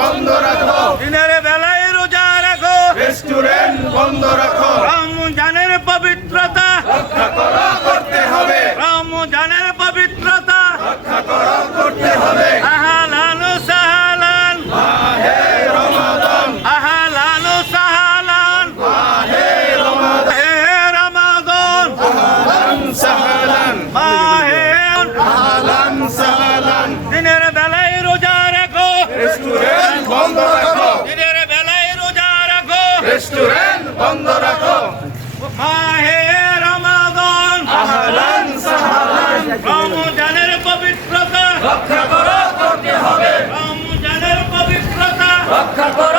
বন্ধ রাখো। দিনের বেলায় রোজা রাখো। রেস্টুরেন্ট বন্ধ রাখো। রমজানের পবিত্রতা রক্ষা করো করতে হবে। রমজানের পবিত্র বন্ধ রাখো। মাহে রমাদান। আহলান সাহলান। রমজানের পবিত্রতা। রক্ষা করো করতে হবে। রমজানের পবিত্রতা। রক্ষা করো